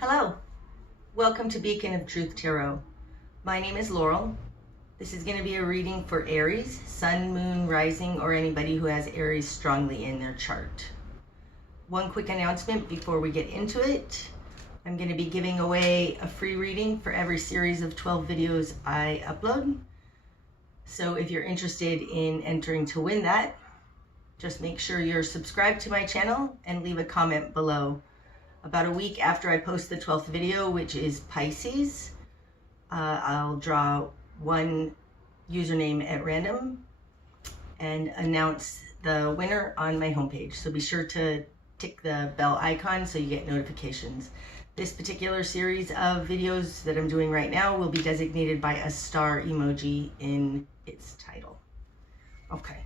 Hello, welcome to Beacon of Truth Tarot. My name is Laurel. This is going to be a reading for Aries, Sun, Moon, Rising, or anybody who has Aries strongly in their chart. One quick announcement before we get into it. I'm going to be giving away a free reading for every series of 12 videos I upload. So if you're interested in entering to win that, just make sure you're subscribed to my channel and leave a comment below. About a week after I post the 12th video, which is Pisces, I'll draw one username at random and announce the winner on my homepage. So be sure to tick the bell icon so you get notifications. This particular series of videos that I'm doing right now will be designated by a star emoji in its title. Okay,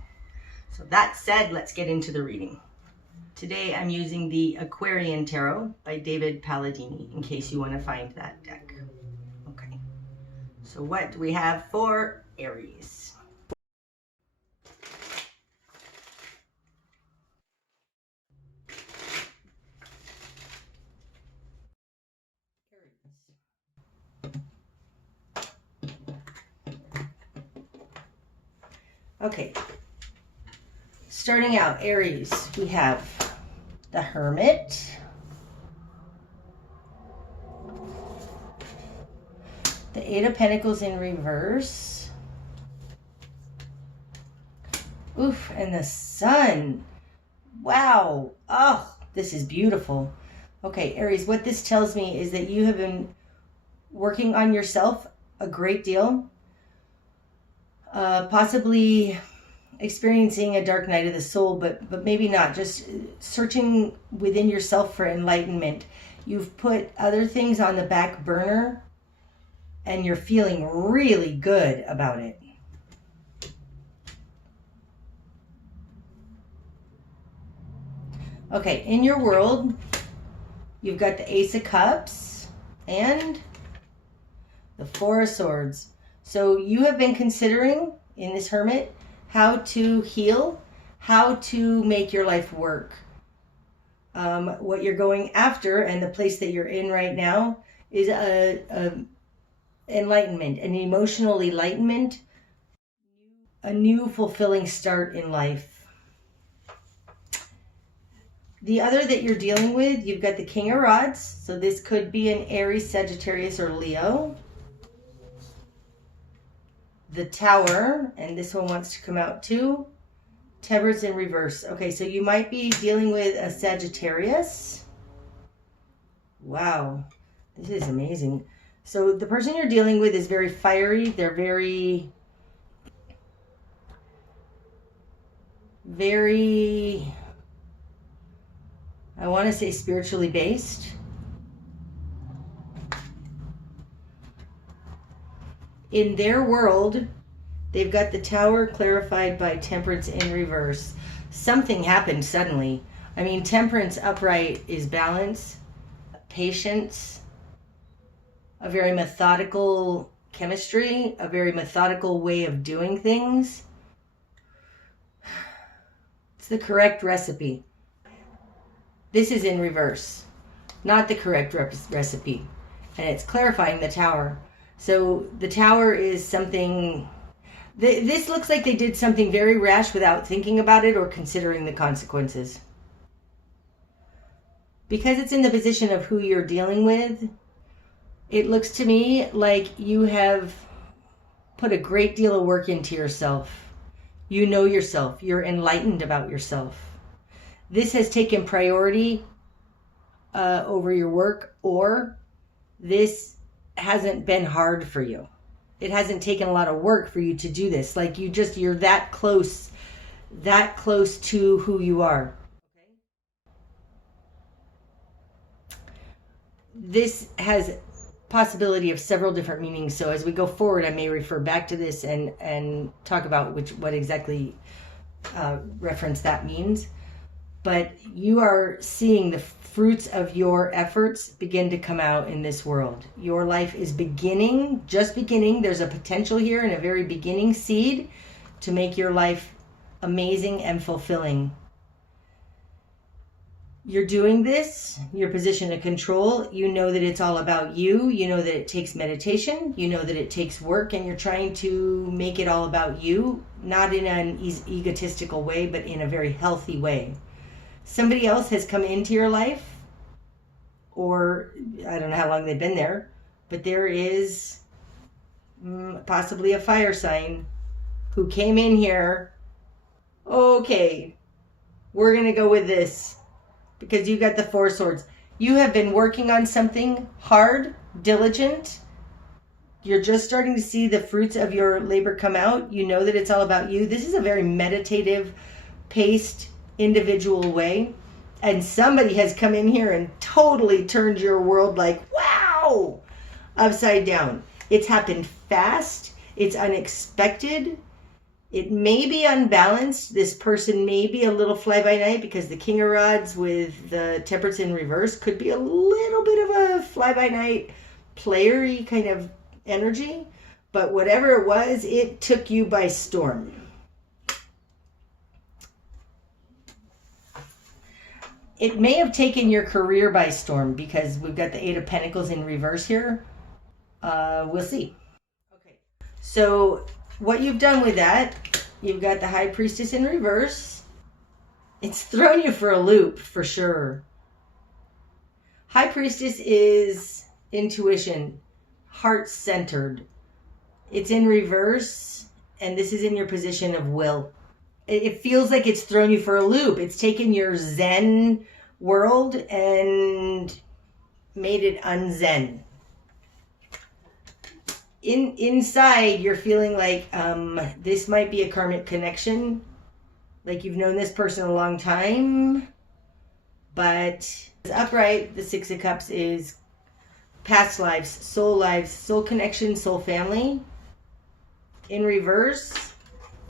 so that said, let's get into the reading. Today I'm using the Aquarian Tarot by David Palladini, in case you want to find that deck. Okay, so what do we have for Aries? Okay, starting out, Aries, we have the Hermit, the Eight of Pentacles in reverse, oof, and the Sun. Wow, oh, this is beautiful. Okay, Aries, what this tells me is that you have been working on yourself a great deal, possibly experiencing a dark night of the soul, but maybe not, just searching within yourself for enlightenment. You've put other things on the back burner and you're feeling really good about it. Okay, in your world, you've got the Ace of Cups and the Four of Swords. So you have been considering in this Hermit how to heal, how to make your life work. What you're going after and the place that you're in right now is a enlightenment, an emotional enlightenment, a new fulfilling start in life. The other that you're dealing with, you've got the King of Rods. So this could be an Aries, Sagittarius, or Leo. The Tower, and this one wants to come out too. Temperance in reverse. Okay, so you might be dealing with a Sagittarius. Wow, this is amazing. So the person you're dealing with is very fiery. They're very, I want to say spiritually based. In their world, they've got the Tower clarified by Temperance in reverse. Something happened suddenly. I mean, Temperance upright is balance, patience, a very methodical chemistry, a very methodical way of doing things. It's the correct recipe. This is in reverse, not the correct recipe. And it's clarifying the Tower. So the Tower is something, this looks like they did something very rash without thinking about it or considering the consequences. Because it's in the position of who you're dealing with, it looks to me like you have put a great deal of work into yourself. You know yourself. You're enlightened about yourself. This has taken priority over your work, or this hasn't been hard for you. It hasn't taken a lot of work for you to do this. Like you're that close to who you are. Okay. This has possibility of several different meanings. So as we go forward, I may refer back to this and talk about what exactly reference that means. But you are seeing the fruits of your efforts begin to come out in this world. Your life is beginning, just beginning. There's a potential here and a very beginning seed to make your life amazing and fulfilling. You're doing this, your position of control. You know that it's all about you. You know that it takes meditation. You know that it takes work, and you're trying to make it all about you, not in an egotistical way, but in a very healthy way. Somebody else has come into your life, or I don't know how long they've been there, but there is possibly a fire sign who came in here. Okay, we're going to go with this. Because you got the Four Swords. You have been working on something hard, diligent. You're just starting to see the fruits of your labor come out. You know that it's all about you. This is a very meditative, paced, individual way. And somebody has come in here and totally turned your world like, wow, upside down. It's happened fast. It's unexpected. It may be unbalanced. This person may be a little fly-by-night because the King of Rods with the Temperance in reverse could be a little bit of a fly-by-night, playery kind of energy. But whatever it was, it took you by storm. It may have taken your career by storm because we've got the Eight of Pentacles in reverse here. We'll see. Okay, so what you've done with that, you've got the High Priestess in reverse. It's thrown you for a loop, for sure. High Priestess is intuition, heart-centered. It's in reverse, and this is in your position of will. It feels like it's thrown you for a loop. It's taken your Zen world and made it unzen. Inside, you're feeling like this might be a karmic connection. Like you've known this person a long time. But upright, the Six of Cups is past lives, soul connection, soul family. In reverse,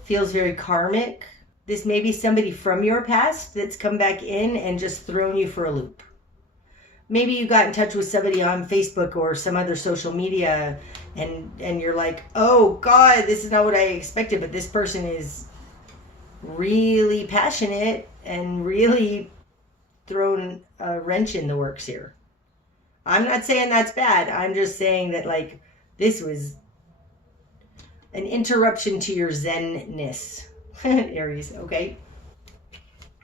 feels very karmic. This may be somebody from your past that's come back in and just thrown you for a loop. Maybe you got in touch with somebody on Facebook or some other social media and you're like, oh God, this is not what I expected, but this person is really passionate and really thrown a wrench in the works here. I'm not saying that's bad. I'm just saying that like this was an interruption to your Zen-ness. Aries, okay?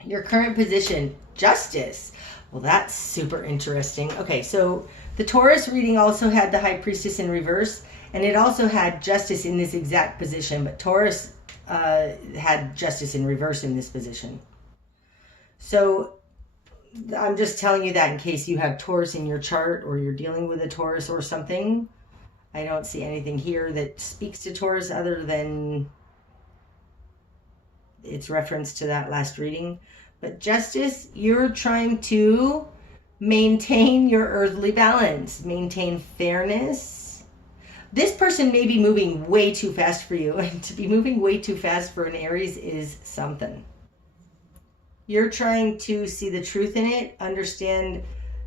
Your current position, Justice. Well, that's super interesting. Okay, so the Taurus reading also had the High Priestess in reverse, and it also had Justice in this exact position, but Taurus had Justice in reverse in this position. So I'm just telling you that in case you have Taurus in your chart or you're dealing with a Taurus or something. I don't see anything here that speaks to Taurus other than its reference to that last reading. But Justice, you're trying to maintain your earthly balance, maintain fairness. This person may be moving way too fast for you, and to be moving way too fast for an Aries is something. You're trying to see the truth in it, understand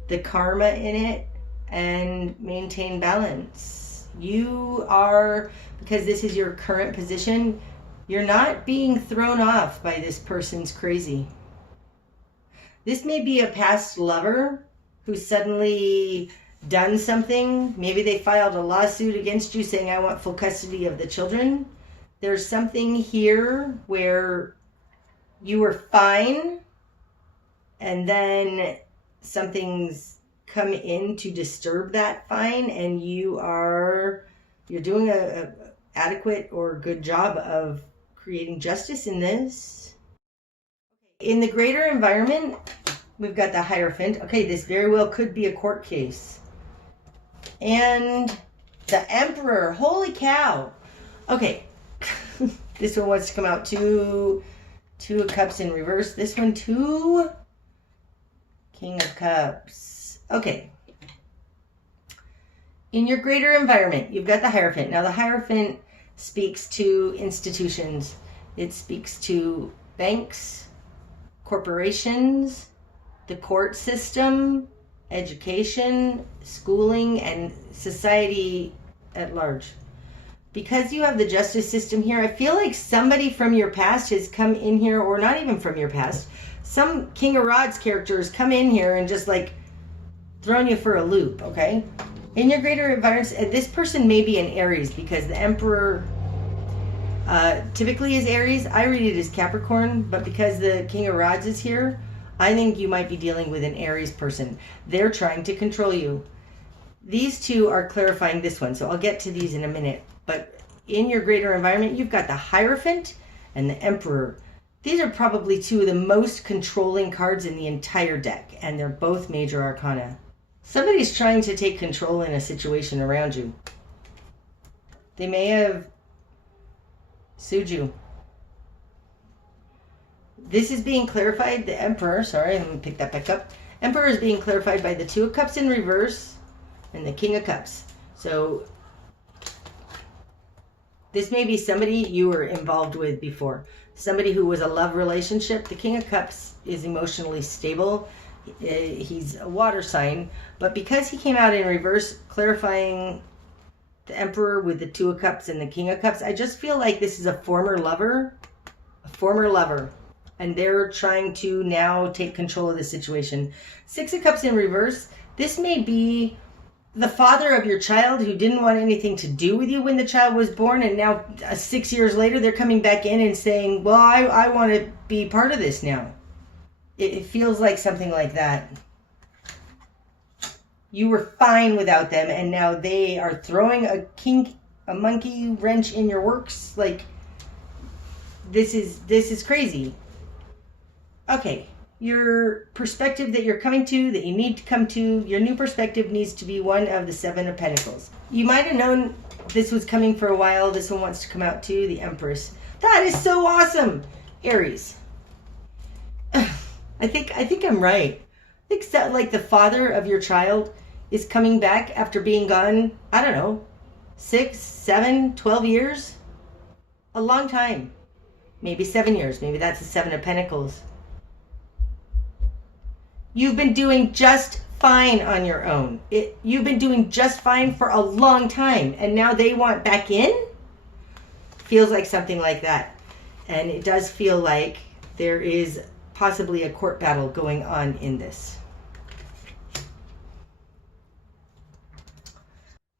the karma in it, and maintain balance. You are, because this is your current position, you're not being thrown off by this person's crazy. This may be a past lover who's suddenly done something. Maybe they filed a lawsuit against you saying, I want full custody of the children. There's something here where you were fine and then something's come in to disturb that fine, and you're doing a adequate or good job of creating justice in this. In the greater environment, we've got the Hierophant. Okay, this very well could be a court case. And the Emperor. Holy cow. Okay. This one wants to come out two of Cups in reverse. This one, two King of Cups. Okay. In your greater environment, you've got the Hierophant. Now, the Hierophant speaks to institutions. It speaks to banks, corporations, the court system, education, schooling, and society at large. Because you have the justice system here, I feel like somebody from your past has come in here, or not even from your past, some King of Rods characters come in here and just like throwing you for a loop, okay? In your greater environments, this person may be an Aries because the Emperor typically is Aries. I read it as Capricorn, but because the King of Rods is here, I think you might be dealing with an Aries person. They're trying to control you. These two are clarifying this one, so I'll get to these in a minute. But in your greater environment, you've got the Hierophant and the Emperor. These are probably two of the most controlling cards in the entire deck, and they're both major arcana. Somebody's trying to take control in a situation around you. They may have sued you. This is being clarified. The Emperor, sorry, let me pick that back up. Emperor is being clarified by the Two of Cups in reverse and the King of Cups. So this may be somebody you were involved with before. Somebody who was a love relationship. The King of Cups is emotionally stable. He's a water sign. But because he came out in reverse, clarifying the Emperor with the Two of Cups and the King of Cups, I just feel like this is a former lover. And they're trying to now take control of the situation. Six of Cups in reverse. This may be the father of your child who didn't want anything to do with you when the child was born, and now 6 years later they're coming back in and saying, well, I want to be part of this now. It feels like something like that. You were fine without them, and now they are throwing a monkey wrench in your works. Like, this is crazy. Okay, your perspective that you're coming to, that you need to come to, your new perspective needs to be one of the Seven of Pentacles. You might have known this was coming for a while. This one wants to come out too, the Empress. That is so awesome. Aries. I think I'm right. I think so, like the father of your child is coming back after being gone, I don't know, 6, 7, 12 years? A long time. Maybe 7 years. Maybe that's the Seven of Pentacles. You've been doing just fine on your own. You've been doing just fine for a long time, and now they want back in? Feels like something like that. And it does feel like there is possibly a court battle going on in this.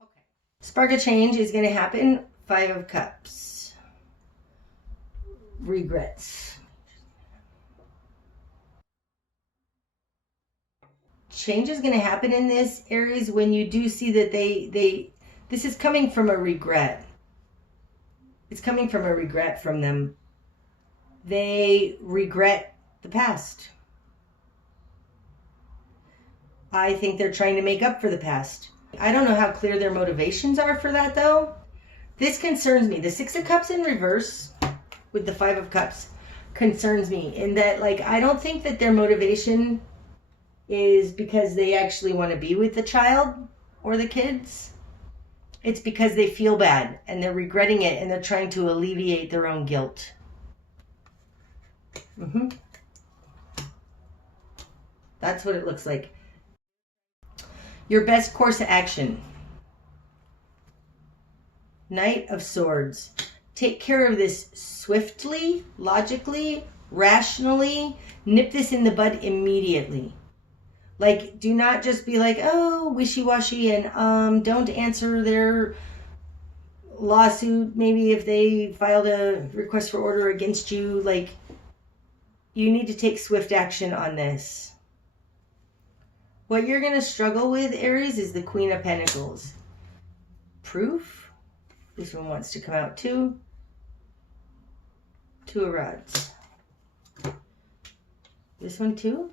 Okay. Spark of change is going to happen. Five of Cups. Regrets. Change is going to happen in this, Aries, when you do see that this is coming from a regret. It's coming from a regret from them. They regret the past. I think they're trying to make up for the past. I don't know how clear their motivations are for that, though. This concerns me. The Six of Cups in reverse with the Five of Cups concerns me in that, like, I don't think that their motivation is because they actually want to be with the child or the kids. It's because they feel bad and they're regretting it and they're trying to alleviate their own guilt. That's what it looks like. Your best course of action. Knight of Swords. Take care of this swiftly, logically, rationally. Nip this in the bud immediately. Like, do not just be like, oh, wishy-washy, and don't answer their lawsuit. Maybe if they filed a request for order against you, like, you need to take swift action on this. What you're going to struggle with, Aries, is the Queen of Pentacles. Proof. This one wants to come out too. Two of Rods. This one too.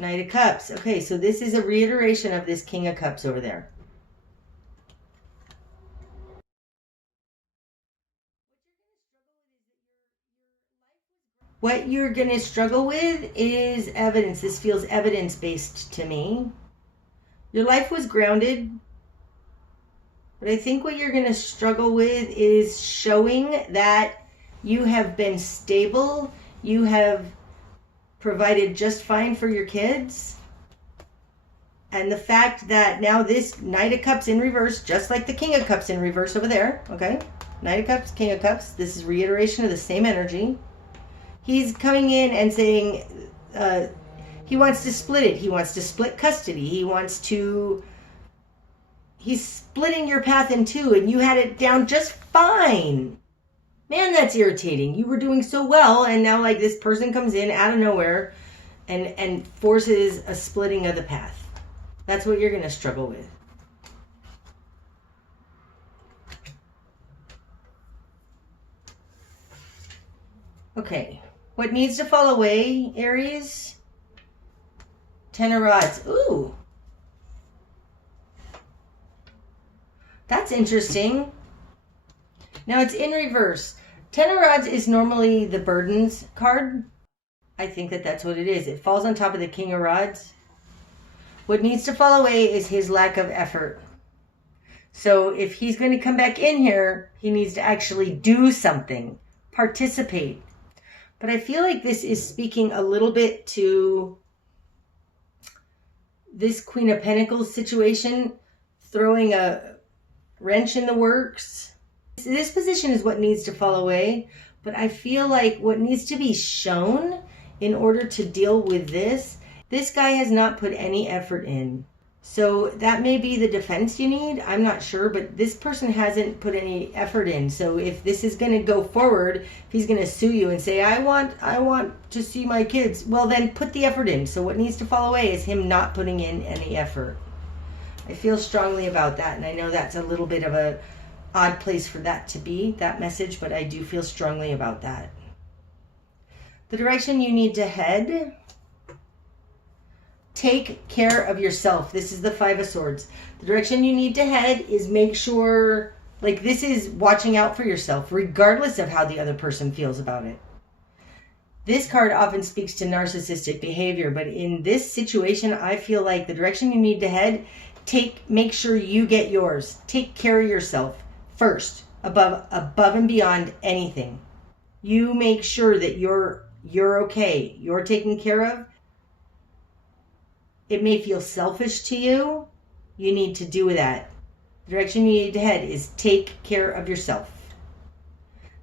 Knight of Cups. Okay, so this is a reiteration of this King of Cups over there. What you're going to struggle with is evidence. This feels evidence-based to me. Your life was grounded. But I think what you're going to struggle with is showing that you have been stable. You have provided just fine for your kids. And the fact that now this Knight of Cups in reverse, just like the King of Cups in reverse over there, okay? Knight of Cups, King of Cups. This is reiteration of the same energy. He's coming in and saying he wants to split it. He wants to split custody. He's splitting your path in two, and you had it down just fine. Man, that's irritating. You were doing so well, and now like this person comes in out of nowhere and forces a splitting of the path. That's what you're going to struggle with. Okay, what needs to fall away, Aries? Ten of Rods. Ooh. That's interesting. Now it's in reverse. Ten of Rods is normally the burdens card. I think that that's what it is. It falls on top of the King of Rods. What needs to fall away is his lack of effort. So if he's going to come back in here, he needs to actually do something, participate. But I feel like this is speaking a little bit to this Queen of Pentacles situation, throwing a wrench in the works. This position is what needs to fall away, but I feel like what needs to be shown in order to deal with this guy has not put any effort in. So that may be the defense you need. I'm not sure, but this person hasn't put any effort in. So if this is going to go forward, if he's going to sue you and say, I want to see my kids, well, then put the effort in. So what needs to fall away is him not putting in any effort. I feel strongly about that, and I know that's a little bit of a odd place for that to be, that message, but I do feel strongly about that. The direction you need to head: take care of yourself. This is the Five of Swords. The direction you need to head is make sure, like, this is watching out for yourself, regardless of how the other person feels about it. This card often speaks to narcissistic behavior, but in this situation, I feel like the direction you need to head, make sure you get yours. Take care of yourself first, above and beyond anything. You make sure that you're okay, you're taken care of. It may feel selfish to you. You need to do that. The direction you need to head is take care of yourself.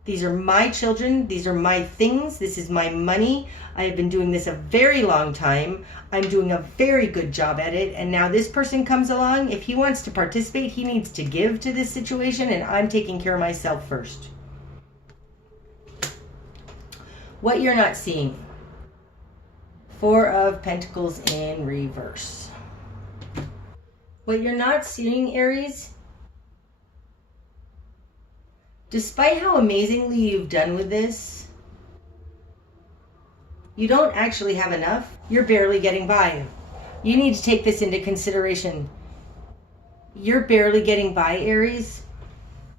These are my children. These are my things. This is my money. I have been doing this a very long time. I'm doing a very good job at it. And now this person comes along. If he wants to participate, he needs to give to this situation, and I'm taking care of myself first. What you're not seeing. Four of Pentacles in reverse. What you're not seeing, Aries, despite how amazingly you've done with this, you don't actually have enough. You're barely getting by. You need to take this into consideration. You're barely getting by, Aries.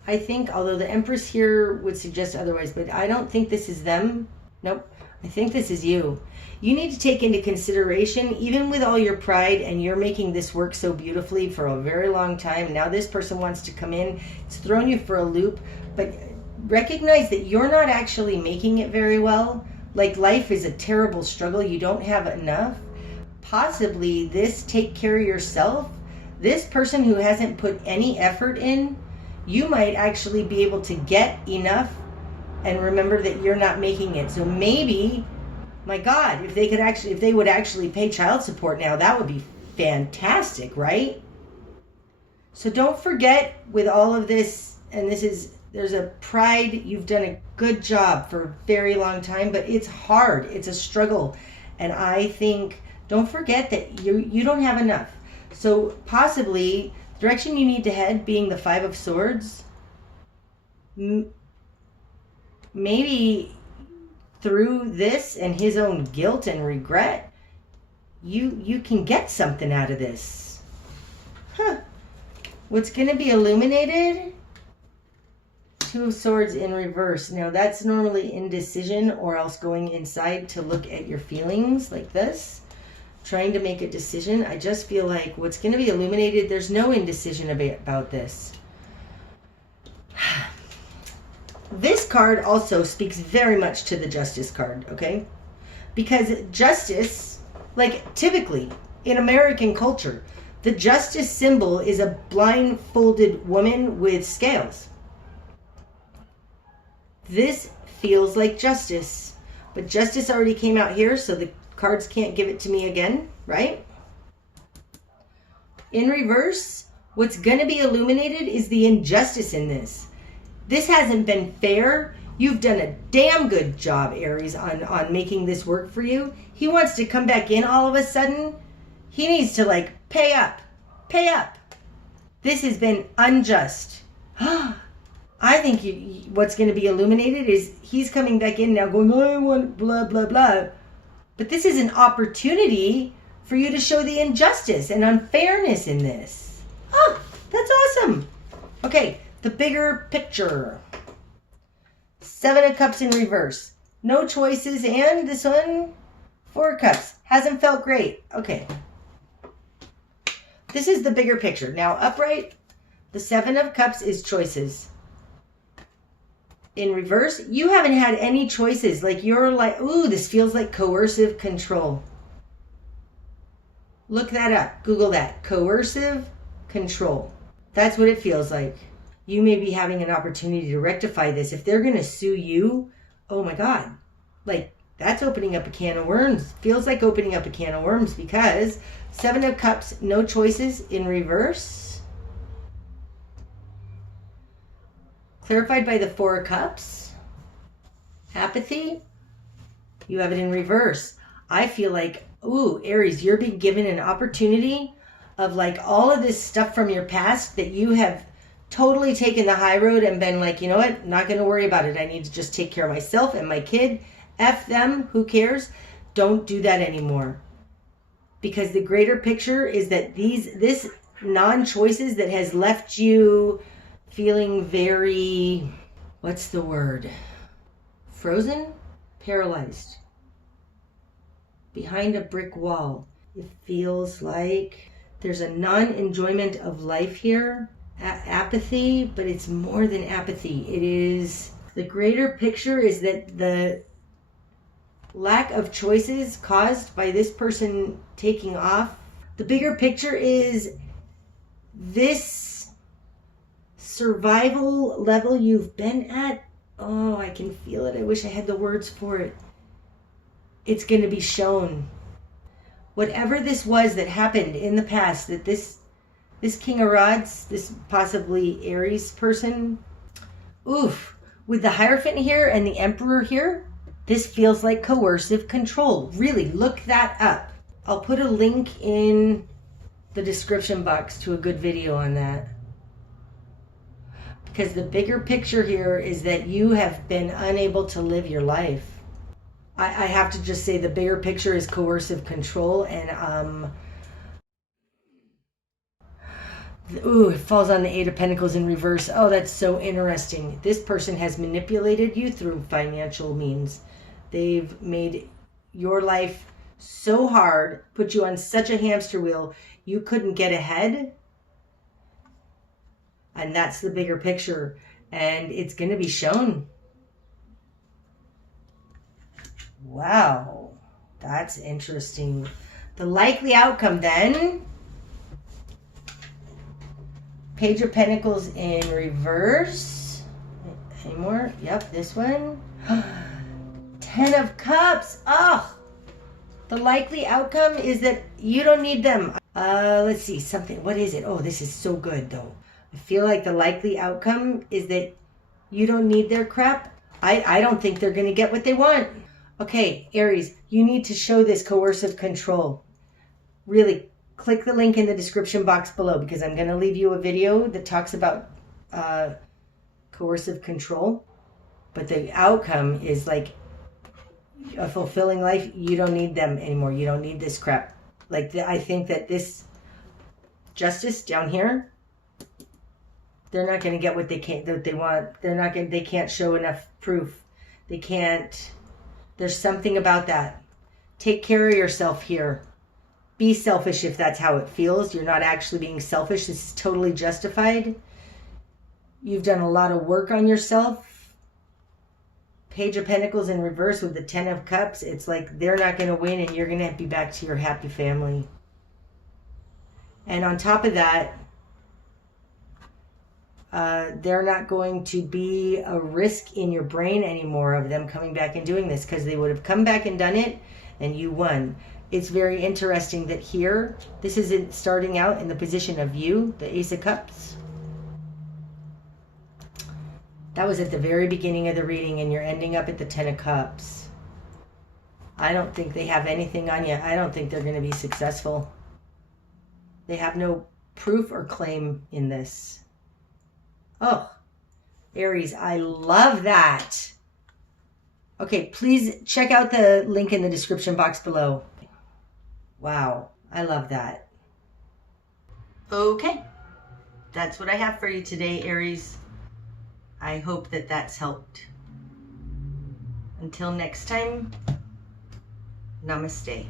I think, although the Empress here would suggest otherwise, but I don't think this is them. Nope. I think this is you. You need to take into consideration, even with all your pride, and you're making this work so beautifully for a very long time. Now this person wants to come in. It's thrown you for a loop, but recognize that you're not actually making it very well. Like, life is a terrible struggle. You don't have enough. Possibly this take care of yourself. This person who hasn't put any effort in, you might actually be able to get enough and remember that you're not making it. So maybe, my God, if they would actually pay child support now, that would be fantastic, right? So don't forget, with all of this, and there's a pride. You've done a good job for a very long time, but it's hard. It's a struggle. And I think, don't forget that you don't have enough. So possibly the direction you need to head, being the Five of Swords, maybe through this and his own guilt and regret, you can get something out of this. What's going to be illuminated? Two of Swords in reverse. Now that's normally indecision, or else going inside to look at your feelings like this, trying to make a decision. I just feel like what's going to be illuminated, there's no indecision about this. This card also speaks very much to the Justice card, okay? Because justice, like typically in American culture, the justice symbol is a blindfolded woman with scales. This feels like justice, But justice already came out here, so the cards can't give it to me again, right? In reverse, what's going to be illuminated is the injustice in this. This hasn't been fair. You've done a damn good job, Aries, on making this work for you. He wants to come back in all of a sudden. He needs to, like, pay up. Pay up. This has been unjust. I think what's going to be illuminated is he's coming back in now going, I want blah, blah, blah. But this is an opportunity for you to show the injustice and unfairness in this. Oh, that's awesome. Okay, the bigger picture. 7 of Cups in reverse. No choices, and this one, 4 of Cups. Hasn't felt great. Okay. This is the bigger picture. Now, upright, the 7 of Cups is choices. In reverse, you haven't had any choices. Like, you're like, ooh, this feels like coercive control. Look that up. Google that. Coercive control. That's what it feels like. You may be having an opportunity to rectify this. If they're going to sue you, oh my God. Like, that's opening up a can of worms. Feels like opening up a can of worms because 7 of Cups, no choices in reverse. Clarified by the 4 of Cups. Apathy. You have it in reverse. I feel like, ooh, Aries, you're being given an opportunity of like all of this stuff from your past that you have totally taken the high road and been like, you know what, not going to worry about it. I need to just take care of myself and my kid. F them, who cares? Don't do that anymore. Because the greater picture is that this non-choices that has left you feeling very, what's the word? Frozen? Paralyzed. Behind a brick wall. It feels like there's a non-enjoyment of life here. Apathy, but it's more than apathy. It is, the greater picture is that the lack of choices caused by this person taking off. The bigger picture is this survival level you've been at. Oh, I can feel it. I wish I had the words for it. It's going to be shown. Whatever this was that happened in the past, that this King of Rods, this possibly Aries person, oof, with the Hierophant here and the Emperor here, this feels like coercive control. Really, look that up. I'll put a link in the description box to a good video on that. Because the bigger picture here is that you have been unable to live your life. I have to just say the bigger picture is coercive control, and ooh, it falls on the 8 of Pentacles in reverse. Oh, that's so interesting. This person has manipulated you through financial means. They've made your life so hard, put you on such a hamster wheel, you couldn't get ahead. And that's the bigger picture. And it's going to be shown. Wow. That's interesting. The likely outcome then. Page of Pentacles in reverse. Any more? Yep, this one. 10 of Cups. Oh, the likely outcome is that you don't need them. Let's see, something. What is it? Oh, this is so good, though. I feel like the likely outcome is that you don't need their crap. I don't think they're going to get what they want. Okay, Aries, you need to show this coercive control. Really, click the link in the description box below because I'm going to leave you a video that talks about coercive control. But the outcome is like a fulfilling life. You don't need them anymore. You don't need this crap. Like, I think that this justice down here, they're not going to get what they want. They can't show enough proof. They can't. There's something about that. Take care of yourself here. Be selfish if that's how it feels. You're not actually being selfish. This is totally justified. You've done a lot of work on yourself. Page of Pentacles in reverse with the 10 of Cups. It's like they're not going to win and you're going to be back to your happy family. And on top of that, they're not going to be a risk in your brain anymore of them coming back and doing this, because they would have come back and done it and you won. It's very interesting that here, this isn't starting out in the position of you, the Ace of Cups. That was at the very beginning of the reading, and you're ending up at the Ten of Cups. I don't think they have anything on you. I don't think they're going to be successful. They have no proof or claim in this. Oh, Aries, I love that. Okay, please check out the link in the description box below. Wow, I love that. Okay, that's what I have for you today, Aries. I hope that that's helped. Until next time, namaste.